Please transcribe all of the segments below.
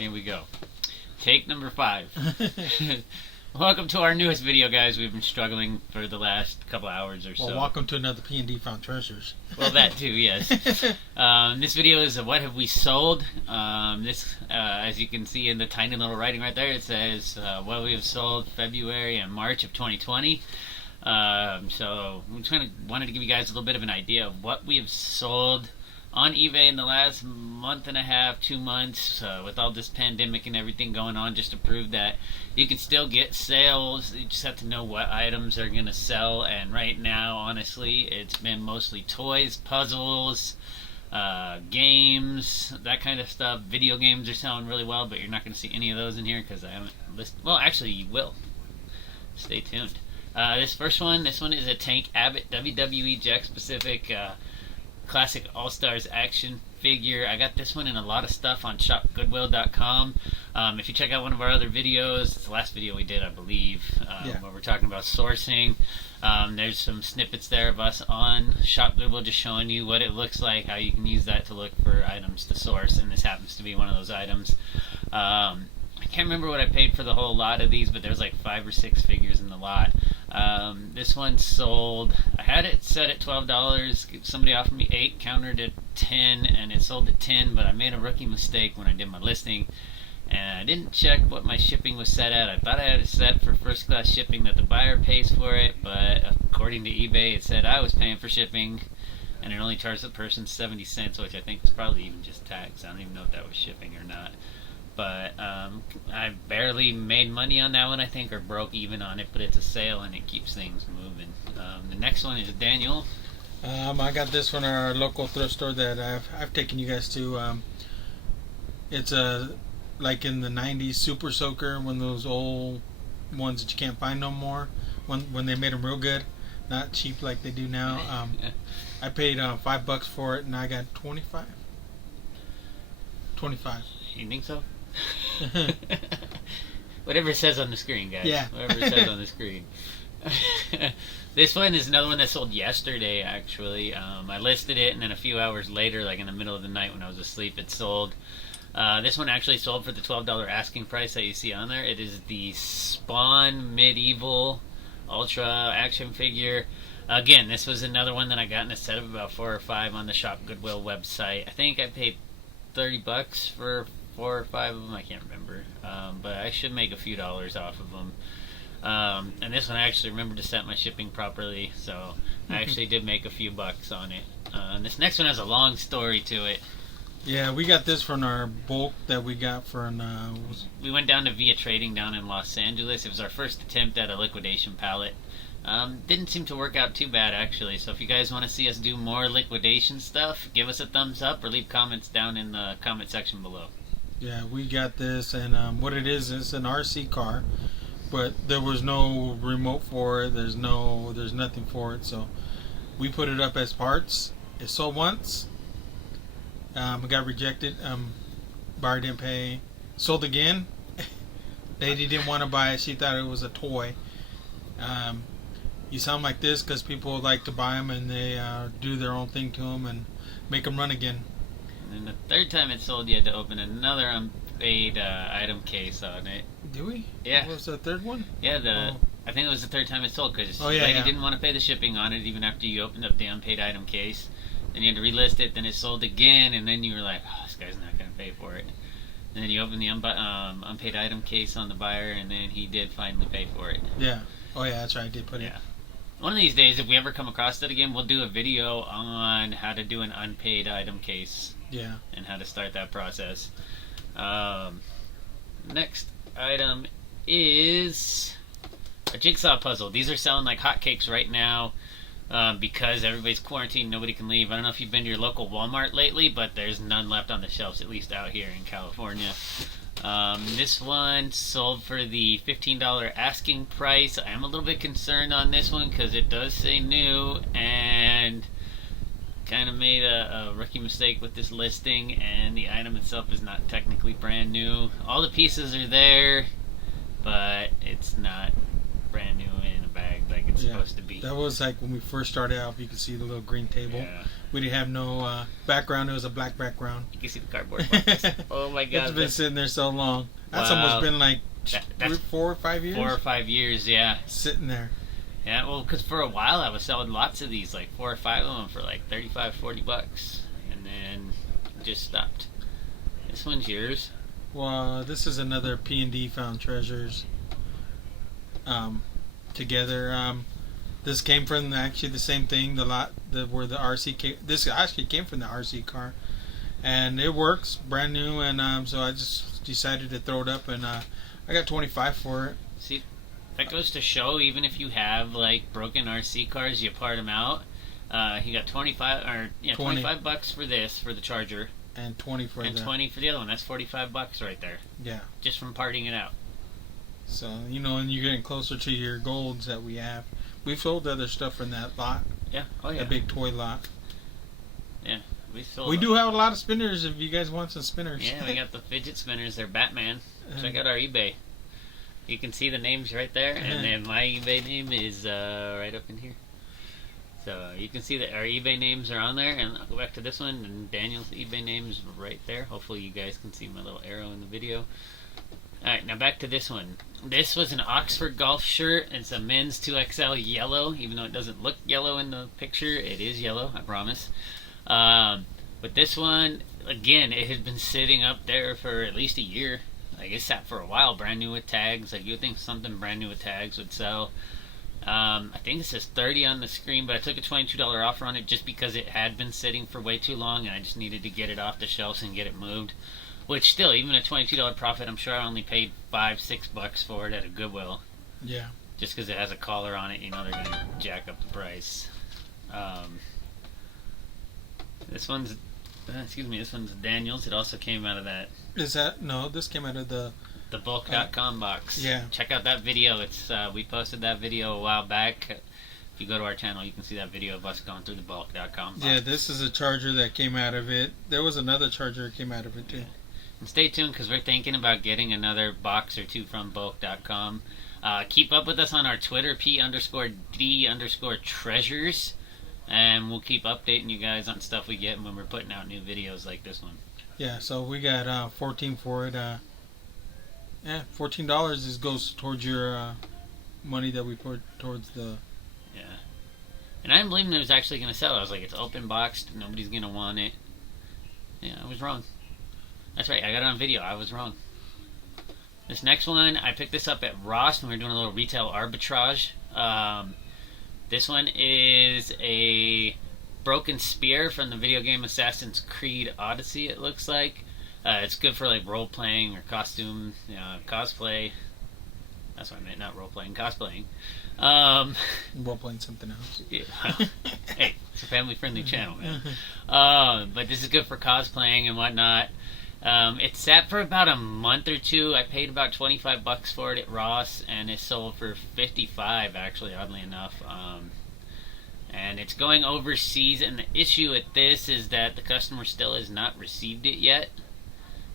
Here we go. Take number 5. Welcome to our newest video, guys. We've been struggling for the last couple hours or so. Well, welcome to another P&D Found Treasures. Well, that too, yes. This video is a what have we sold. As you can see in the tiny little writing right there, it says what we have sold February and March of 2020. So we wanted to give you guys a little bit of an idea of what we have sold on eBay in the last month and a half, 2 months, with all this pandemic and everything going on, just to prove that you can still get sales. You just have to know what items are going to sell. And right now, honestly, it's been mostly toys, puzzles, games, that kind of stuff. Video games are selling really well, but you're not going to see any of those in here because I haven't listed. Well, actually, you will. Stay tuned. This one is a Tank Abbott WWE Jakks Pacific Classic All-Stars action figure. I got this one in a lot of stuff on shopgoodwill.com. If you check out one of our other videos, it's the last video we did, I believe, where we're talking about sourcing. There's some snippets there of us on Shop Goodwill just showing you what it looks like, how you can use that to look for items to source, and this happens to be one of those items. I can't remember what I paid for the whole lot of these, but there's like 5 or 6 figures in the lot. This one sold, I had it set at $12, somebody offered me 8, countered at 10, and it sold at 10, but I made a rookie mistake when I did my listing, and I didn't check what my shipping was set at. I thought I had it set for first class shipping that the buyer pays for it, but according to eBay it said I was paying for shipping, and it only charged the person 70 cents, which I think was probably even just tax. I don't even know if that was shipping or not. But I barely made money on that one, I think, or broke even on it, but it's a sale and it keeps things moving. The next one is Daniel. I got this one at our local thrift store that I've taken you guys to. It's like in the 90s Super Soaker, one of those old ones that you can't find no more, when they made them real good, not cheap like they do now. I paid $5 for it and I got 25. You think so? Whatever it says on the screen, guys. Yeah. Whatever it says on the screen. This one is another one that sold yesterday, actually. I listed it, and then a few hours later, like in the middle of the night when I was asleep, it sold. This one actually sold for the $12 asking price that you see on there. It is the Spawn Medieval Ultra action figure. Again, this was another one that I got in a set of about 4 or 5 on the Shop Goodwill website. I think I paid $30 for 4 or 5 of them, I can't remember, but I should make a few dollars off of them. And this one I actually remembered to set my shipping properly, so I actually did make a few bucks on it. And this next one has a long story to it. Yeah, we got this from our bulk that we got for we went down to Via Trading down in Los Angeles. It was our first attempt at a liquidation pallet. Didn't seem to work out too bad, actually, so if you guys want to see us do more liquidation stuff, give us a thumbs up or leave comments down in the comment section below. Yeah, we got this, and what it is, it's an RC car, but there was no remote for it, there's nothing for it, so we put it up as parts. It sold once, it got rejected, buyer didn't pay, sold again. Lady didn't want to buy it, she thought it was a toy. You sound like this because people like to buy them and they do their own thing to them and make them run again. And then the third time it sold, you had to open another unpaid item case on it. Do we? Yeah. What was the third one? Yeah, I think it was the third time it sold because the yeah, lady didn't want to pay the shipping on it even after you opened up the unpaid item case. Then you had to relist it, then it sold again, and then you were like, oh, this guy's not going to pay for it. And then you opened the unpaid item case on the buyer, and then he did finally pay for it. Yeah. Oh, yeah, that's right. I did put it. One of these days, if we ever come across that again, we'll do a video on how to do an unpaid item case. Yeah. And how to start that process. Next item is a jigsaw puzzle. These are selling like hotcakes right now because everybody's quarantined, nobody can leave. I don't know if you've been to your local Walmart lately, but there's none left on the shelves, at least out here in California. This one sold for the $15 asking price. I am a little bit concerned on this one because it does say new, and kind of made a rookie mistake with this listing, and the item itself is not technically brand new. All the pieces are there, but it's not brand new in a bag. Like, it's supposed to be. That was like when we first started out. You could see the little green table. Yeah. We didn't have no background. It was a black background. You can see the cardboard boxes. Oh my god. It's been sitting there so long. That's Wow. almost been like That's 4 or 5 years. 4 or 5 years, yeah. Sitting there. Yeah, well, because for a while I was selling lots of these, like 4 or 5 of them for like $35-$40, and then just stopped. This one's yours. Well, this is another P&D Found Treasures. Together. This came from actually the same thing. Where the RC came. This actually came from the RC car, and it works brand new. And so I just decided to throw it up, and I got 25 for it. See, that goes to show, even if you have like broken RC cars, you part them out. He got 25 bucks for this, for the Charger, and 20 for and 20 for the other one. That's $45 right there. Yeah. Just from parting it out. So, and you're getting closer to your golds that we have. We've sold other stuff from that lot. Yeah. Oh yeah. That big toy lot. Yeah. We do have a lot of spinners if you guys want some spinners. Yeah, we got the fidget spinners. They're Batman. Check out our eBay. You can see the names right there, and then my eBay name is right up in here. So you can see that our eBay names are on there, and I'll go back to this one, and Daniel's eBay name is right there. Hopefully you guys can see my little arrow in the video. Alright, now back to this one. This was an Oxford golf shirt. It's a men's 2XL yellow, even though it doesn't look yellow in the picture. It is yellow, I promise. But this one, again, it had been sitting up there for at least a year. Like, it sat for a while, brand new with tags. Like, you would think something brand new with tags would sell. I think it says 30 on the screen, but I took a $22 offer on it just because it had been sitting for way too long, and I just needed to get it off the shelves and get it moved. Which still, even a $22 profit, I'm sure I only paid $5-6 for it at a Goodwill. Yeah. Just because it has a collar on it, they're going to jack up the price. This one's Daniel's. It also came out of that. No, this came out of the bulk.com box. Yeah. Check out that video. It's we posted that video a while back. If you go to our channel, you can see that video of us going through the bulk.com box. Yeah, this is a charger that came out of it. There was another charger that came out of it too. And stay tuned, because we're thinking about getting another box or two from bulk.com. Keep up with us on our Twitter, P_D_treasures. And we'll keep updating you guys on stuff we get when we're putting out new videos like this one. Yeah, so we got 14 for it. $14 goes towards your money that we put towards the... Yeah. And I didn't believe it was actually going to sell. I was like, it's open boxed. Nobody's going to want it. Yeah, I was wrong. That's right, I got it on video. I was wrong. This next one, I picked this up at Ross, and we were doing a little retail arbitrage. This one is a broken spear from the video game Assassin's Creed Odyssey, it looks like. It's good for like role-playing or costume, cosplay. That's what I meant, not role-playing, cosplaying. Role-playing something else. Yeah. Hey, it's a family-friendly channel, man. But this is good for cosplaying and whatnot. It sat for about a month or two. I paid about $25 for it at Ross, and it sold for $55, actually, oddly enough. And it's going overseas, and the issue with this is that the customer still has not received it yet.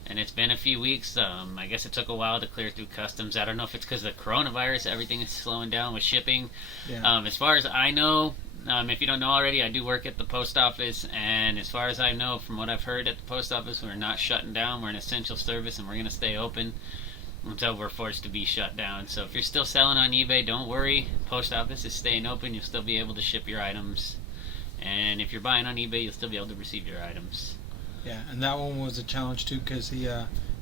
And it's been a few weeks. I guess it took a while to clear through customs. I don't know if it's because of the coronavirus. Everything is slowing down with shipping. Yeah. As far as I know, if you don't know already, I do work at the post office, and as far as I know, from what I've heard at the post office, we're not shutting down. We're an essential service, and we're going to stay open until we're forced to be shut down. So if you're still selling on eBay, don't worry. Post office is staying open. You'll still be able to ship your items. And if you're buying on eBay, you'll still be able to receive your items. Yeah, and that one was a challenge too, because he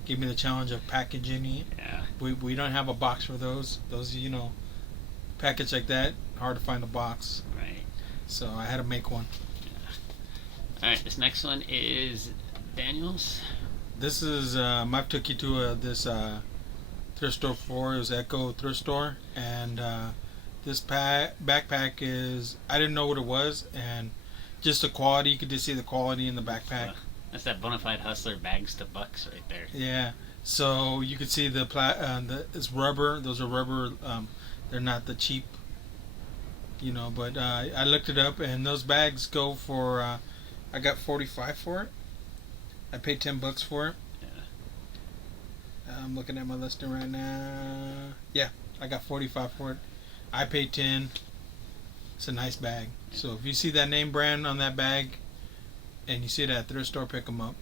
gave me the challenge of packaging it. Yeah. We don't have a box for those. Those, package like that, hard to find a box. Right. So I had to make one. Yeah. Alright, this next one is Daniel's. This is, I took you to this thrift store before. It was Echo Thrift Store. And this backpack is, I didn't know what it was. And just the quality, you could just see the quality in the backpack. That's that Bonafide Hustler bags to bucks right there. Yeah. So you could see it's rubber. Those are rubber. They're not the cheap, but I looked it up, and those bags go for, I got $45 for it. I paid $10 for it. Yeah. I'm looking at my listing right now. Yeah, I got $45 for it. I paid $10. It's a nice bag. So if you see that name brand on that bag, and you see it at a thrift store, pick them up.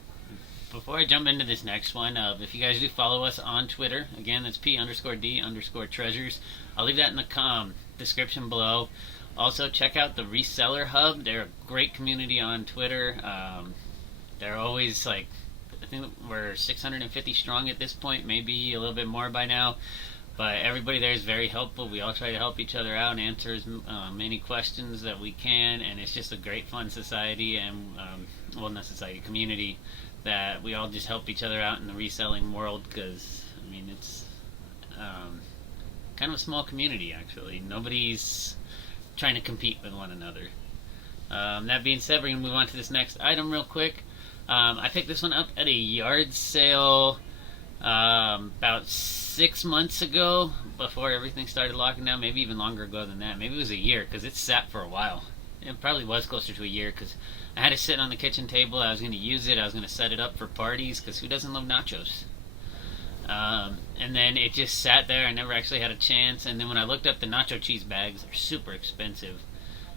Before I jump into this next one, if you guys do follow us on Twitter, again, that's P_D_treasures. I'll leave that in the description below. Also, check out the Reseller Hub. They're a great community on Twitter. They're always like, I think we're 650 strong at this point, maybe a little bit more by now. But everybody there is very helpful. We all try to help each other out and answer as many questions that we can. And it's just a great, fun society and, not society, community, that we all just help each other out in the reselling world. Because, I mean, it's kind of a small community, actually. Nobody's trying to compete with one another. That being said, we're going to move on to this next item real quick. I picked this one up at a yard sale about 6 months ago, before everything started locking down. Maybe even longer ago than that. Maybe it was a year, because it sat for a while. It probably was closer to a year, because I had it sitting on the kitchen table. I was going to use it. I was going to set it up for parties, because who doesn't love nachos? And then it just sat there. I never actually had a chance. And then when I looked up the nacho cheese bags, they're super expensive.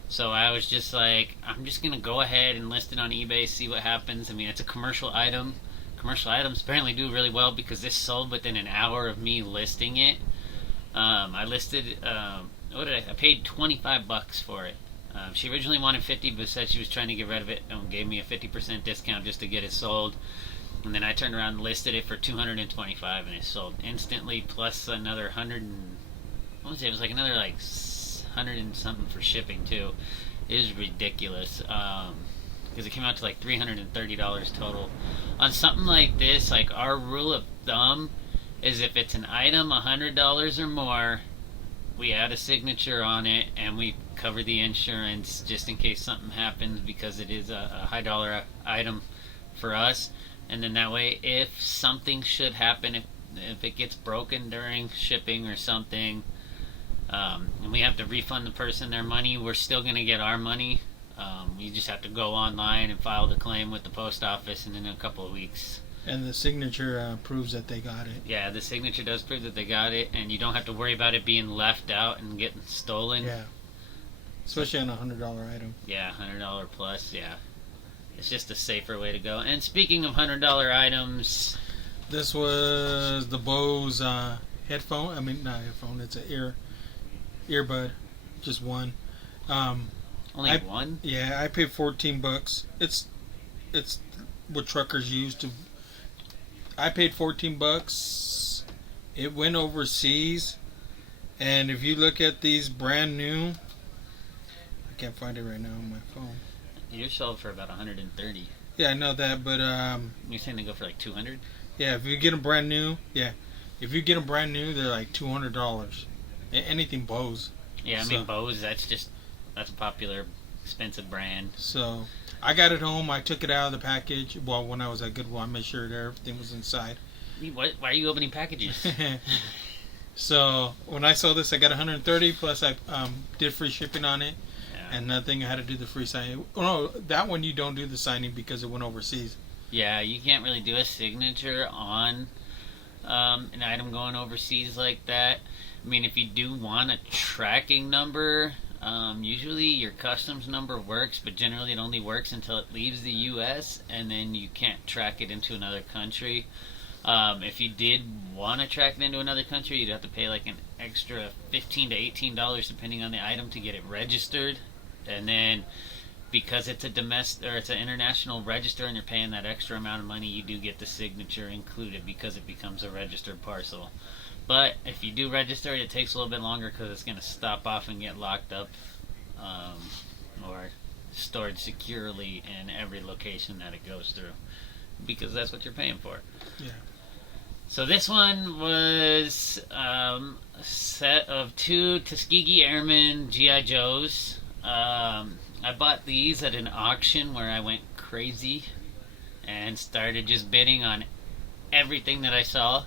So I was just like, I'm just going to go ahead and list it on eBay, see what happens. I mean, it's a commercial item. Commercial items apparently do really well, because this sold within an hour of me listing it. I listed, I paid $25 for it. She originally wanted $50, but said she was trying to get rid of it and gave me a 50% discount just to get it sold. And then I turned around and listed it for $225, and it sold instantly, plus another it was like another like 100 and something for shipping too. It is ridiculous. Because it came out to like $330 total. On something like this, like our rule of thumb is if it's an item $100 or more, we add a signature on it and we cover the insurance just in case something happens, because it is a high dollar item for us. And then that way, if something should happen, if it gets broken during shipping or something, and we have to refund the person their money, we're still going to get our money. You just have to go online and file the claim with the post office, and in a couple of weeks. And the signature proves that they got it. Yeah, the signature does prove that they got it, and you don't have to worry about it being left out and getting stolen. Yeah. Especially on a $100 item. Yeah, $100 plus, yeah. It's just a safer way to go. And speaking of $100 items, this was the Bose headphone. I mean, not headphone. It's an earbud, just one. Only one? Yeah, I paid $14. It's what truckers use to. I paid $14. It went overseas, and if you look at these brand new, I can't find it right now on my phone. You sold for about $130. Yeah, I know that, but you're saying they go for like $200? Yeah, if you get them brand new, if you get them brand new, they're like $200. Anything Bose. Yeah, I mean Bose. That's a popular, expensive brand. So I got it home. I took it out of the package. Well, when I was at Goodwill, I made sure that everything was inside. Why are you opening packages? So when I saw this, I got $130 plus I did free shipping on it. And nothing. I had to do the free signing. Oh, no, that one you don't do the signing because it went overseas. Yeah, you can't really do a signature on an item going overseas like that. I mean, if you do want a tracking number, usually your customs number works, but generally it only works until it leaves the U.S., and then you can't track it into another country. If you did want to track it into another country, you'd have to pay like an extra $15 to $18 depending on the item to get it registered. And then, because it's it's an international register, and you're paying that extra amount of money, you do get the signature included because it becomes a registered parcel. But if you do register it, takes a little bit longer because it's going to stop off and get locked up, or stored securely in every location that it goes through, because that's what you're paying for. Yeah. So this one was a set of 2 Tuskegee Airmen G.I. Joes. I bought these at an auction where I went crazy and started just bidding on everything that I saw.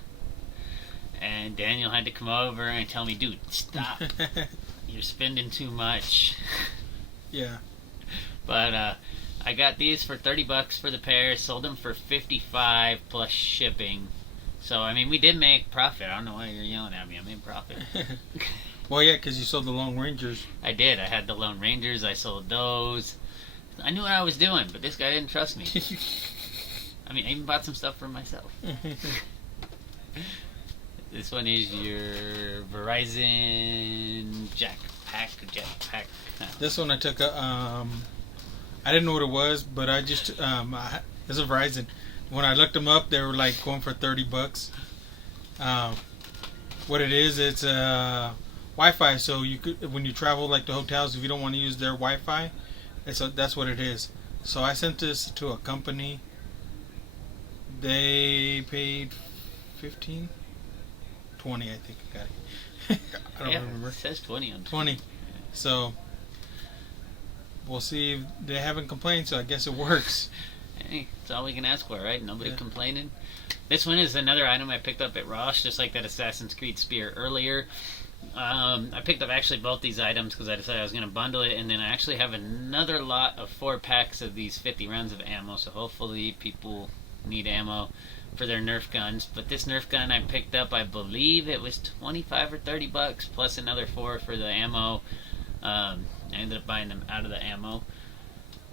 And Daniel had to come over and tell me, dude, stop. You're spending too much. Yeah. But I got these for $30 for the pair, sold them for $55 plus shipping. So, I mean, we did make profit. I don't know why you're yelling at me. I made profit. Well, yeah, because you sold the Lone Rangers. I did. I had the Lone Rangers. I sold those. I knew what I was doing, but this guy didn't trust me. I mean, I even bought some stuff for myself. This one is your Verizon Jetpack. This one I took a, I didn't know what it was, but I just, it's a Verizon. When I looked them up, they were like going for $30. What it is, it's Wi-Fi. So you could, when you travel like to hotels, if you don't want to use their Wi-Fi, that's what it is. So I sent this to a company. They paid 15, 20, I think I got it. I don't remember. It says 20 on 20. So we'll see. If they haven't complained, so I guess it works. Hey, that's all we can ask for, right? Nobody complaining. This one is another item I picked up at Ross, just like that Assassin's Creed Spear earlier. I picked up actually both these items because I decided I was going to bundle it, and then I actually have another lot of 4 packs of these 50 rounds of ammo, so hopefully people need ammo for their Nerf guns. But this Nerf gun I picked up, I believe it was $25 or $30 plus another 4 for the ammo. I ended up buying them out of the ammo.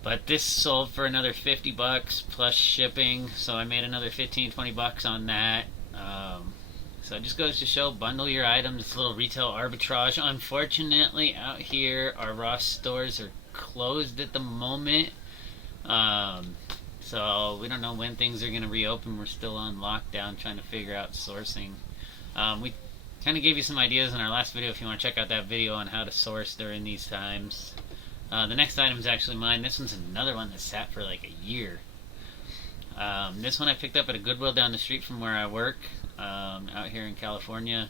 But this sold for another $50 plus shipping, so I made another $15-20 on that. So it just goes to show, bundle your items. It's a little retail arbitrage. Unfortunately, out here, our Ross stores are closed at the moment. So we don't know when things are going to reopen. We're still on lockdown trying to figure out sourcing. We kind of gave you some ideas in our last video if you want to check out that video on how to source during these times. The next item is actually mine. This one's another one that sat for like a year. This one I picked up at a Goodwill down the street from where I work, out here in California.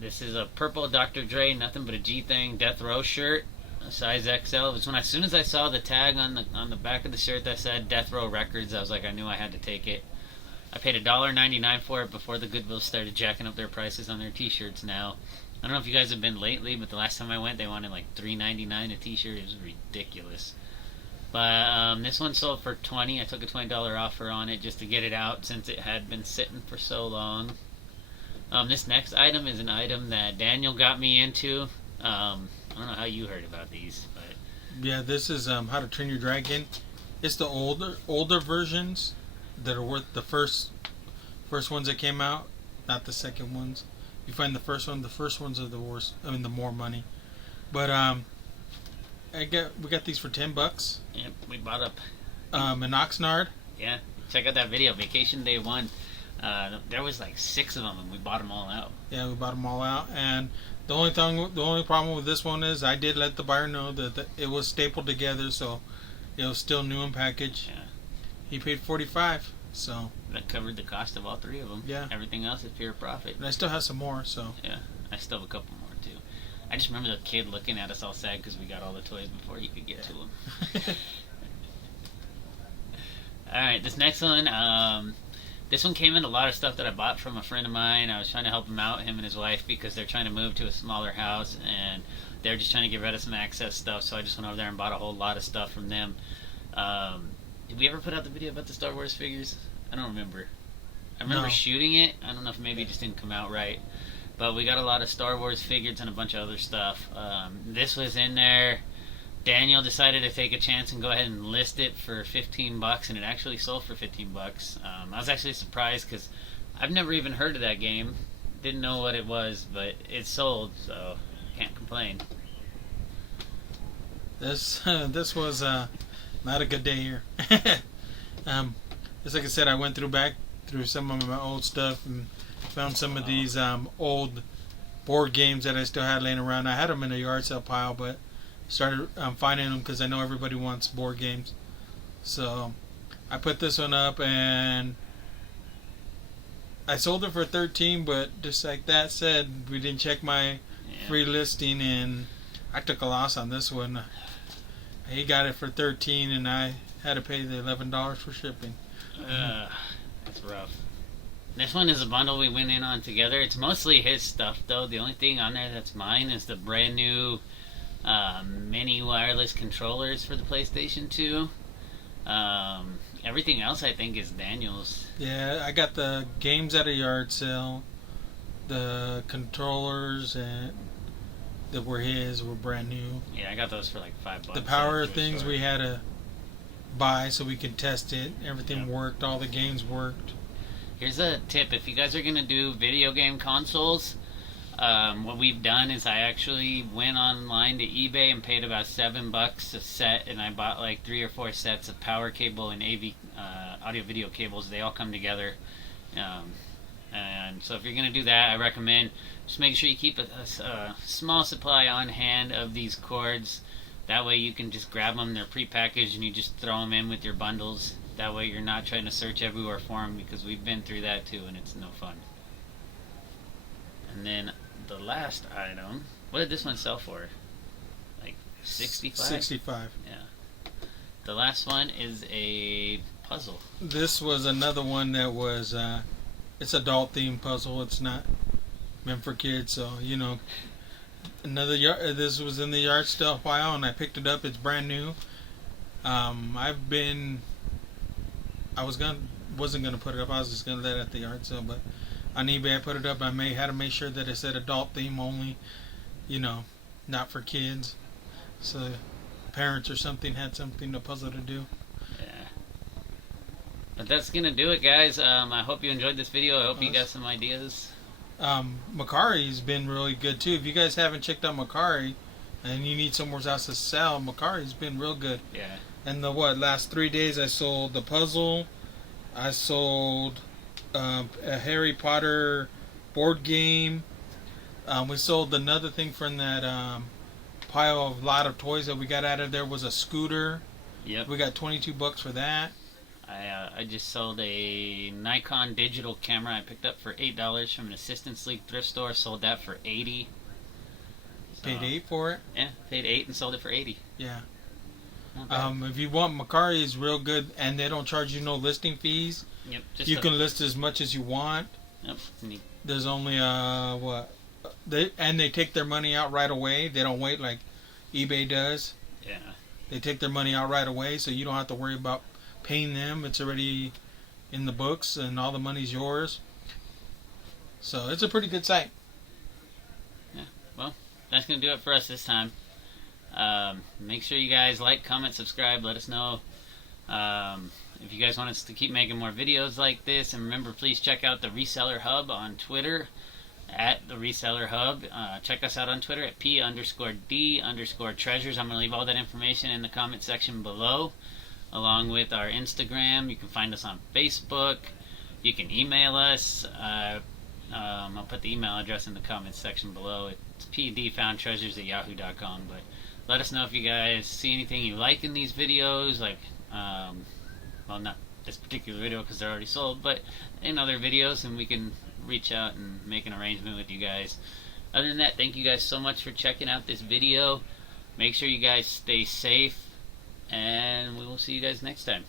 This is a purple Dr. Dre, nothing but a G thing, Death Row shirt, a size XL. It was when as soon as I saw the tag on the back of the shirt that said Death Row Records, I was like, I knew I had to take it. I paid $1.99 for it before the Goodwill started jacking up their prices on their t-shirts now. I don't know if you guys have been lately, but the last time I went, they wanted like $3.99 a t-shirt. It was ridiculous. But this one sold for $20. I took a $20 offer on it just to get it out since it had been sitting for so long. This next item is an item that Daniel got me into. I don't know how you heard about these, but yeah, this is How to Train Your Dragon. It's the older versions that are worth the first ones that came out, not the second ones. You find the first one. The first ones are the worst. I mean, the more money. But we got these for $10. Yep, we bought up an Oxnard. Yeah, check out that video, Vacation Day 1. There was like 6 of them, and we bought them all out. Yeah, we bought them all out, and the only problem with this one is I did let the buyer know that it was stapled together, so it was still new in package. Yeah. He paid $45, so that covered the cost of all 3 of them. Yeah. Everything else is pure profit. And I still have some more, so yeah, I still have a couple more too. I just remember the kid looking at us all sad because we got all the toys before he could get to them. Alright, this next one, this one came in a lot of stuff that I bought from a friend of mine. I was trying to help him out, him and his wife, because they're trying to move to a smaller house, and they're just trying to get rid of some access stuff, so I just went over there and bought a whole lot of stuff from them. Did we ever put out the video about the Star Wars figures? I don't remember. I remember shooting it. I don't know if maybe it just didn't come out right. But we got a lot of Star Wars figures and a bunch of other stuff. This was in there. Daniel decided to take a chance and go ahead and list it for $15, and it actually sold for $15. I was actually surprised because I've never even heard of that game. Didn't know what it was, but it sold, so can't complain. This was not a good day here. Just like I said, I went through some of my old stuff and found some of these old board games that I still had laying around. I had them in a yard sale pile, but started finding them because I know everybody wants board games. So I put this one up and I sold it for $13, but just like that said, we didn't check my free listing and I took a loss on this one. He got it for $13 and I had to pay the $11 for shipping. That's rough. This one is a bundle we went in on together. It's mostly his stuff though. The only thing on there that's mine is the brand new mini wireless controllers for the PlayStation 2. I everything else I think is Daniel's. Yeah, I got the games at a yard sale. The controllers that were his were brand new. Yeah, I got those for like $5. The power things we had to buy so we could test it. Everything worked. All the games worked. Here's a tip: if you guys are gonna do video game consoles, what we've done is I actually went online to eBay and paid about $7 a set, and I bought like 3 or 4 sets of power cable and AV audio video cables. They all come together. And so if you're going to do that, I recommend just make sure you keep a small supply on hand of these cords. That way you can just grab them. They're pre-packaged and you just throw them in with your bundles. That way you're not trying to search everywhere for them, because we've been through that too and it's no fun. And then the last item, what did this one sell for? Like 65? 65. Yeah. The last one is a puzzle. This was another one that was it's adult themed puzzle. It's not meant for kids, so another this was in the yard sale file and I picked it up. It's brand new. I wasn't gonna put it up. I was just gonna let it at the yard sale, but on eBay I put it up. I had to make sure that it said adult theme only, not for kids, so parents or something had something to puzzle to do. But that's gonna do it, guys. I hope you enjoyed this video. I hope you got some ideas. Mercari's been really good too. If you guys haven't checked out Mercari and you need somewhere else to sell, Mercari's been real good. Yeah. And the last 3 days I sold the puzzle, I sold a Harry Potter board game. We sold another thing from that pile of lot of toys that we got out of there was a scooter. Yep. We got $22 for that. I just sold a Nikon digital camera I picked up for $8 from an Assistance League thrift store. Sold that for $80. So, paid $8 for it? Yeah, paid $8 and sold it for $80. Yeah. If you want, Mercari is real good, and they don't charge you no listing fees. Yep. You can list as much as you want. Yep. There's only they take their money out right away. They don't wait like eBay does. Yeah. They take their money out right away, so you don't have to worry about paying them. It's already in the books and all the money's yours. So it's a pretty good site. Yeah, well, that's going to do it for us this time. Make sure you guys like, comment, subscribe, let us know if you guys want us to keep making more videos like this. And remember, please check out the Reseller Hub on Twitter at the Reseller Hub. Check us out on Twitter at P_D_treasures. I'm going to leave all that information in the comment section below, along with our Instagram. You can find us on Facebook. You can email us. I'll put the email address in the comments section below. It's pdfoundtreasures@yahoo.com. But let us know if you guys see anything you like in these videos, like, well, not this particular video because they're already sold, but in other videos, and we can reach out and make an arrangement with you guys. Other than that, thank you guys so much for checking out this video. Make sure you guys stay safe, and we will see you guys next time.